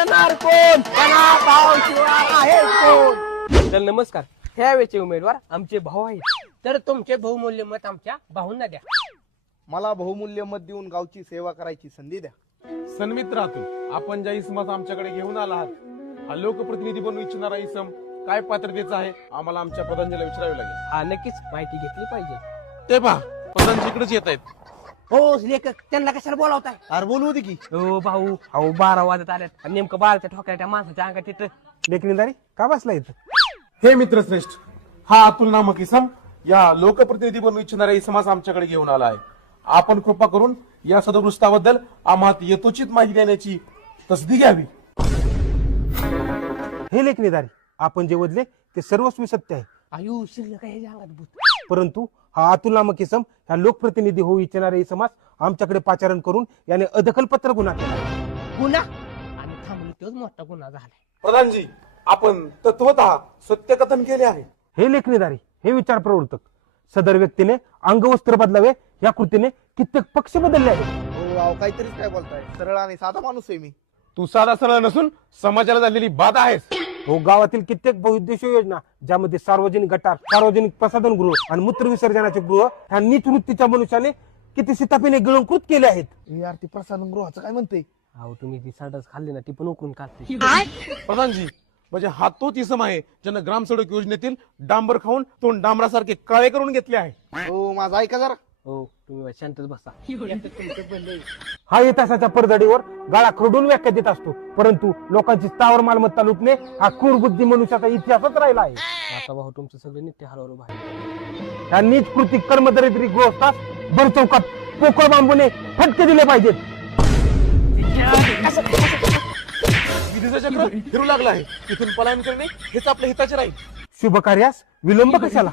येणार कोण? त्यांना भाऊशिवाय आहे कोण? तर नमस्कार, ह्यावेळेचे उमेदवार आमचे भाऊ आहेत, तर तुमचे बहुमूल्य मत आमच्या भाऊंना द्या. मला बहुमूल्य मत देऊन गावची सेवा करायची संधी द्या. सन्मित्रातून आपण ज्या इसमास आमच्याकडे घेऊन आला आहात, हा लोकप्रतिनिधी बनू इच्छिणारा इसम काय पात्रतेचा आहे आम्हाला आमच्या प्रधानजीला विचारावे लागेल. हा, नक्कीच माहिती घेतली पाहिजे. ते पहा, प्रधानजी इकडेच येत आहेत. हो लेखक, त्यांना कशाला बोलावताय? अरे बोलू होती की हो भाऊ, अहो 12 वाजत आल्यात आणि नेमकं 12च्या ठोक्या त्या माणसाच्या अंगात तिथं लेखणीदारी का बसला इथं? हे मित्रश्रेष्ठ, हा अतुल नामक इसम या लोकप्रतिनिधी बनू इच्छिणाऱ्या इसमास आमच्याकडे घेऊन आला आहे. आपण कृपा करून या सदगृष्टाबद्दल आम्हाला यथोचित माहिती देण्याची तसदी घ्यावी. हे लेखणीदारी, आपण जे वदले ते सर्वस्वी सत्य आहे. आयु शिल्लक आहे ह्याच्या अंगात भूत. परंतु हा अतुल नामक इसम ह्या लोकप्रतिनिधी होऊ इच्छिणारे इसमास आमच्याकडे पाचारण करून याने अदखलपत्र गुन्हा केला. गुन्हा आणि थांबलो तोच मोठा गुन्हा झालाय. प्रधानजी, आपण तत्वतः सत्यकथन केले आहे. हे लेखणीदारी, हे विचार प्रवर्तक, सदर व्यक्तीने अंगवस्त्र बदलावे या कृतीने कित्येक पक्ष बदलले आहेत. हो अहो काहीतरीच काय बोलताय, सरळ आणि साधा माणूस आहे मी. तू साधा सरळ नसून समाजाला झालेली बाधा आहेस. हो, गावातील कित्येक बहुउद्देशीय योजना ज्यामध्ये सार्वजनिक गटार, सार्वजनिक प्रसाधनगृह आणि मूत्र विसर्जनाचे गृह ह्या नीच वृत्तीच्या मनुष्याने किती शितापीने गिळंकृत केले आहेत. यार ती प्रसाधनगृहाचं काय म्हणते? अहो तुम्ही जी साडस खाल्ली ना ती पण उकळून काढते. प्रधानजी, म्हणजे हा तोच इसम आहे ज्यानं ग्रामसडक योजनेतील डांबर खाऊन तोंड डांबरासारखे काळे करून घेतले आहे. हो माझा ऐका जरा. हो तुम्ही शांतच बसा. हा इतिहासाच्या परदडीवर गाळा खरडून व्याख्या देत असतो, परंतु लोकांची स्थावर मालमत्ता लुटणे हा क्रूर बुद्धी मनुष्याचा इतिहासच राहिला आहे. आता भाऊ तुमचं सगळं नित्य हलवलं बाहेर. ह्या नीच कृती कर्मदरिद्री गृहस्थास भर चौकात पोकळ बांबूने फटके दिले पाहिजेत. विधीचं चक्र फिरू लागलं आहे. तिथून पलायन करणे हेच आपल्या हिताचे राहील. शुभ कार्यास विलंब कशाला?